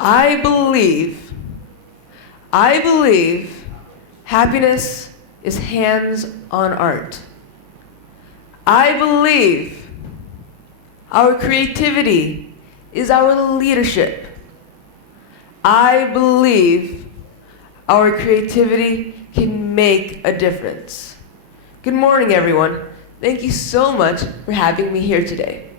I believe, I believe happiness is hands-on art. I believe our creativity is our leadership. I believe our creativity can make a difference. Good morning, everyone. Thank you so much for having me here today.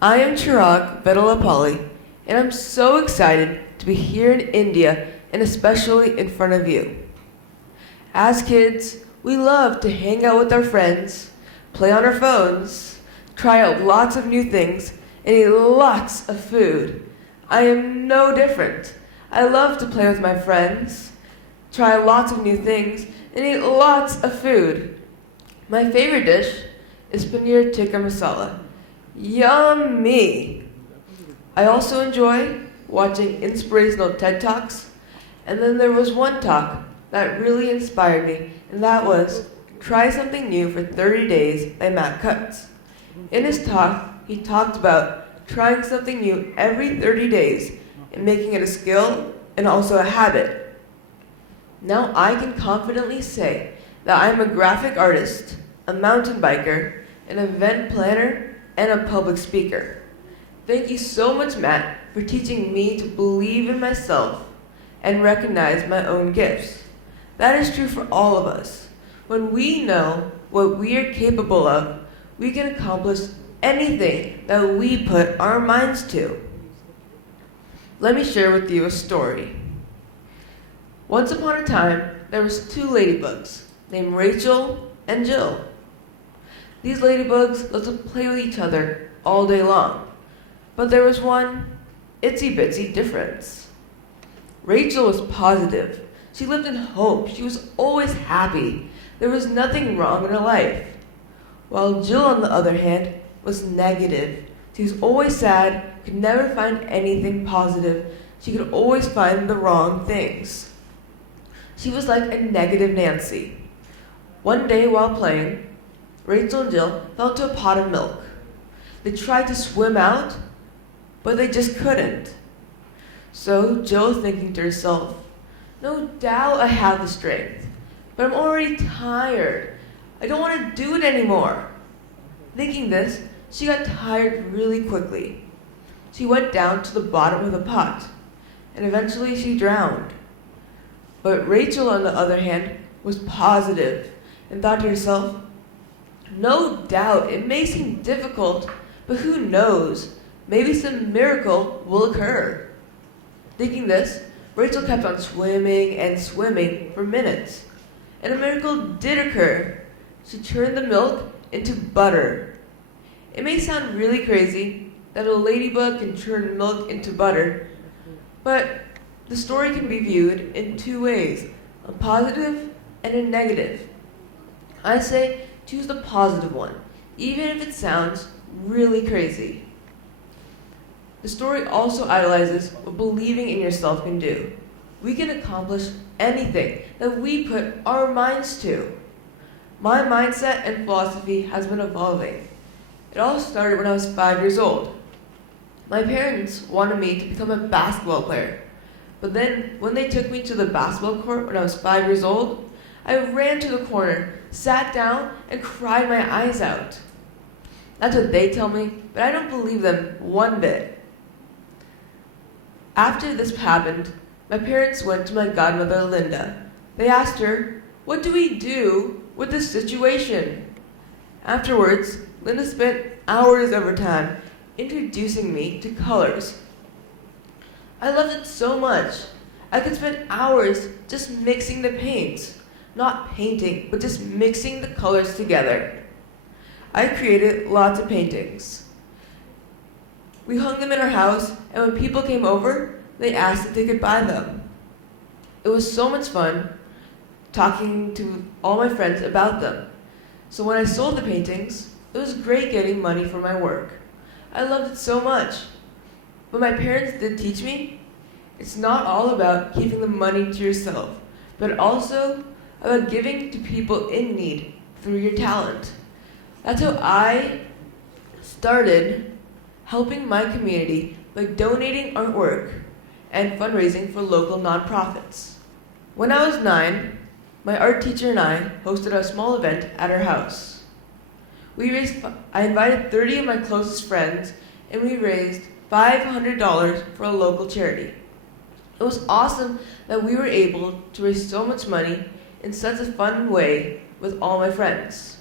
I am Chirag Ram Dutt, and I'm so excited to be here in India and especially in front of you. As kids, we love to hang out with our friends, play on our phones, try out lots of new things, and eat lots of food. I am no different. I love to play with my friends, try lots of new things, and eat lots of food. My favorite dish is paneer tikka masala. Yummy! I also enjoy watching inspirational TED Talks, and then there was one talk that really inspired me, and that was Try Something New for 30 Days by Matt Cutts. In his talk, he talked about trying something new every 30 days and making it a skill and also a habit. Now I can confidently say that I'm a graphic artist, a mountain biker, an event planner, and a public speaker. Thank you so much, Matt, for teaching me to believe in myself and recognize my own gifts. That is true for all of us. When we know what we are capable of, we can accomplish anything that we put our minds to. Let me share with you a story. Once upon a time, there was two ladybugs named Rachel and Jill. These ladybugs loved to play with each other all day long, but there was one itsy-bitsy difference. Rachel was positive. She lived in hope. She was always happy. There was nothing wrong in her life. While Jill, on the other hand, was negative. She was always sad, could never find anything positive. She could always find the wrong things. She was like a negative Nancy. One day while playing, Rachel and Jill fell into a pot of milk. They tried to swim out, but they just couldn't. So Jill was thinking to herself, no doubt I have the strength, but I'm already tired. I don't want to do it anymore. Thinking this, she got tired really quickly. She went down to the bottom of the pot, and eventually she drowned. But Rachel, on the other hand, was positive and thought to herself, no doubt it may seem difficult, but who knows? Maybe some miracle will occur. Thinking this, Rachel kept on swimming and swimming for minutes, and a miracle did occur. She turned the milk into butter. It may sound really crazy that a ladybug can turn milk into butter, but the story can be viewed in two ways, a positive and a negative. I say choose the positive one, even if it sounds really crazy. The story also idolizes what believing in yourself can do. We can accomplish anything that we put our minds to. My mindset and philosophy has been evolving. It all started when I was 5 years old. My parents wanted me to become a basketball player, but then when they took me to the basketball court when I was 5 years old, I ran to the corner, sat down, and cried my eyes out. That's what they tell me, but I don't believe them one bit. After this happened, my parents went to my godmother, Linda. They asked her, what do we do with this situation? Afterwards, Linda spent hours of her time introducing me to colors. I loved it so much. I could spend hours just mixing the paints. Not painting, but just mixing the colors together. I created lots of paintings. We hung them in our house, and when people came over, they asked if they could buy them. It was so much fun talking to all my friends about them. So when I sold the paintings, it was great getting money for my work. I loved it so much. But my parents did teach me, it's not all about keeping the money to yourself, but also about giving to people in need through your talent. That's how I started helping my community by donating artwork and fundraising for local nonprofits. When I was 9, my art teacher and I hosted a small event at our house. I invited 30 of my closest friends, and we raised $500 for a local charity. It was awesome that we were able to raise so much money in such a fun way with all my friends.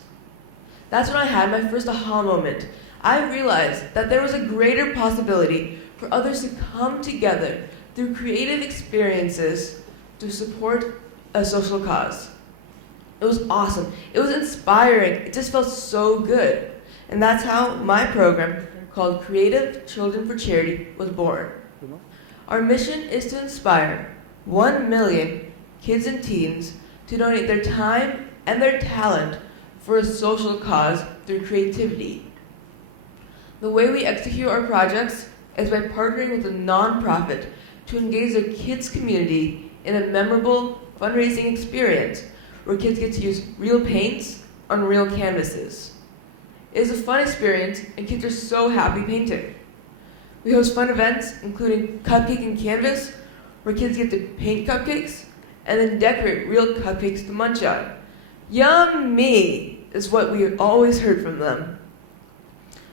That's when I had my first aha moment. I realized that there was a greater possibility for others to come together through creative experiences to support a social cause. It was awesome. It was inspiring. It just felt so good. And that's how my program, called Creative Children for Charity, was born. Our mission is to inspire 1 million kids and teens to donate their time and their talent for a social cause through creativity. The way we execute our projects is by partnering with a nonprofit to engage the kids' community in a memorable fundraising experience where kids get to use real paints on real canvases. It is a fun experience and kids are so happy painting. We host fun events including cupcake and canvas where kids get to paint cupcakes and then decorate real cupcakes to munch on. Yummy is what we always heard from them.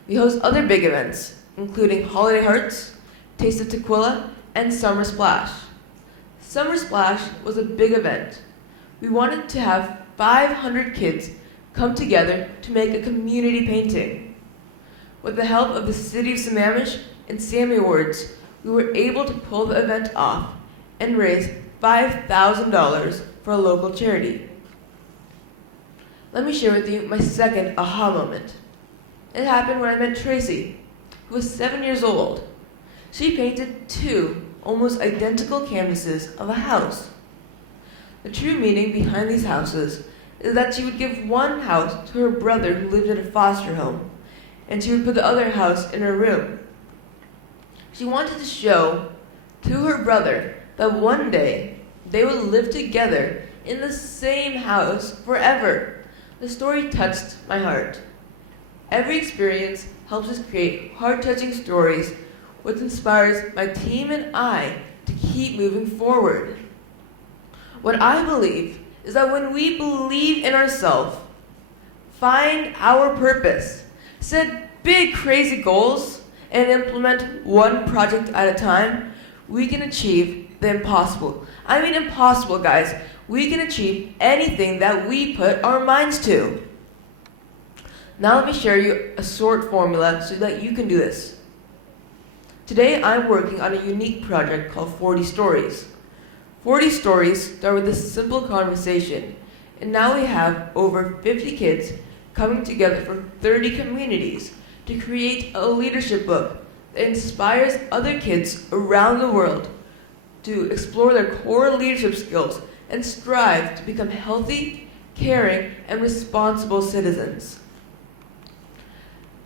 We host other big events including Holiday Hearts, Taste of Tequila, and Summer Splash. Summer Splash was a big event. We wanted to have 500 kids come together to make a community painting. With the help of the City of Sammamish and Sammy Awards, we were able to pull the event off and raise $5,000 for a local charity. Let me share with you my second aha moment. It happened when I met Tracy, who was 7 years old. She painted 2 almost identical canvases of a house. The true meaning behind these houses is that she would give one house to her brother who lived in a foster home, and she would put the other house in her room. She wanted to show to her brother that one day they would live together in the same house forever. The story touched my heart. Every experience helps us create heart-touching stories, which inspires my team and I to keep moving forward. What I believe is that when we believe in ourselves, find our purpose, set big crazy goals, and implement one project at a time, we can achieve the impossible. I mean impossible, guys. We can achieve anything that we put our minds to. Now let me share you a short formula so that you can do this. Today I'm working on a unique project called 40 Stories. 40 stories start with a simple conversation, and now we have over 50 kids coming together from 30 communities to create a leadership book that inspires other kids around the world to explore their core leadership skills and strive to become healthy, caring, and responsible citizens.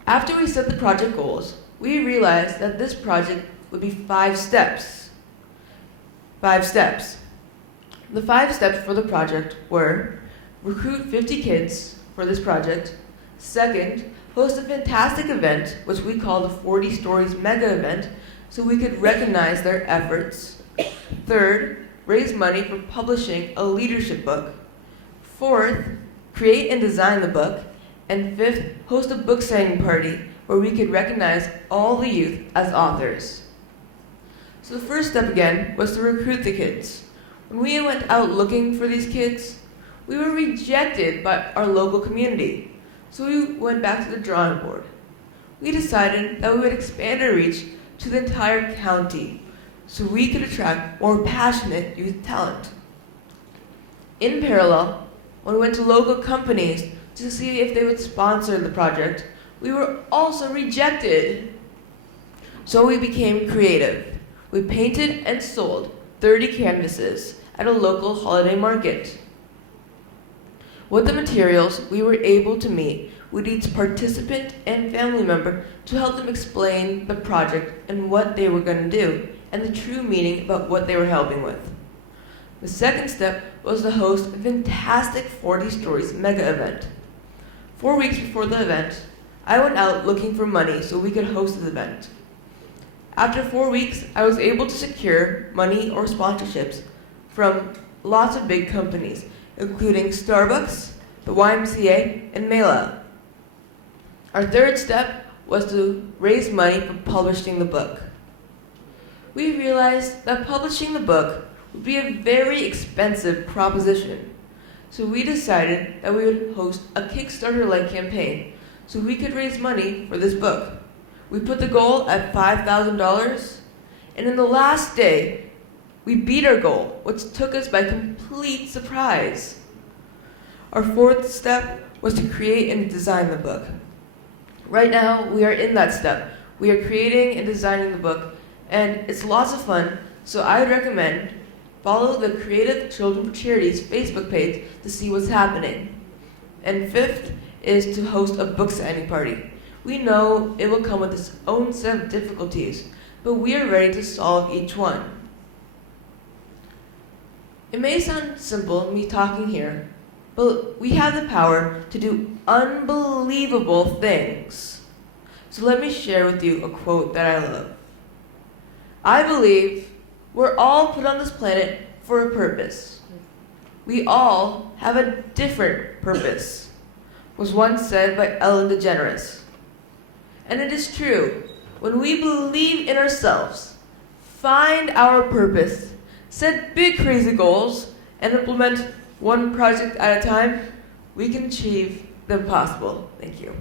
After we set the project goals, we realized that this project would be 5 steps. 5 steps. The 5 steps for the project were: recruit 50 kids for this project. Second, host a fantastic event, which we call the 40 Stories Mega Event, so we could recognize their efforts. Third, raise money for publishing a leadership book. Fourth, create and design the book. And fifth, host a book signing party where we could recognize all the youth as authors. So the first step again was to recruit the kids. When we went out looking for these kids, we were rejected by our local community. So we went back to the drawing board. We decided that we would expand our reach to the entire county so we could attract more passionate youth talent. In parallel, when we went to local companies to see if they would sponsor the project, we were also rejected. So we became creative. We painted and sold 30 canvases at a local holiday market. With the materials, we were able to meet with each participant and family member to help them explain the project and what they were going to do, and the true meaning about what they were helping with. The second step was to host a fantastic 40 Stories mega event. 4 weeks before the event, I went out looking for money so we could host the event. After 4 weeks, I was able to secure money or sponsorships from lots of big companies, including Starbucks, the YMCA, and Mela. Our third step was to raise money for publishing the book. We realized that publishing the book would be a very expensive proposition, so we decided that we would host a Kickstarter-like campaign so we could raise money for this book. We put the goal at $5,000, and in the last day, we beat our goal, which took us by complete surprise. Our fourth step was to create and design the book. Right now, we are in that step. We are creating and designing the book, and it's lots of fun, so I would recommend follow the Creative Children Charities Facebook page to see what's happening. And fifth is to host a book signing party. We know it will come with its own set of difficulties, but we are ready to solve each one. It may sound simple, me talking here, but we have the power to do unbelievable things. So let me share with you a quote that I love. I believe we're all put on this planet for a purpose. We all have a different purpose, was once said by Ellen DeGeneres. And it is true, when we believe in ourselves, find our purpose, set big crazy goals, and implement one project at a time, we can achieve the impossible. Thank you.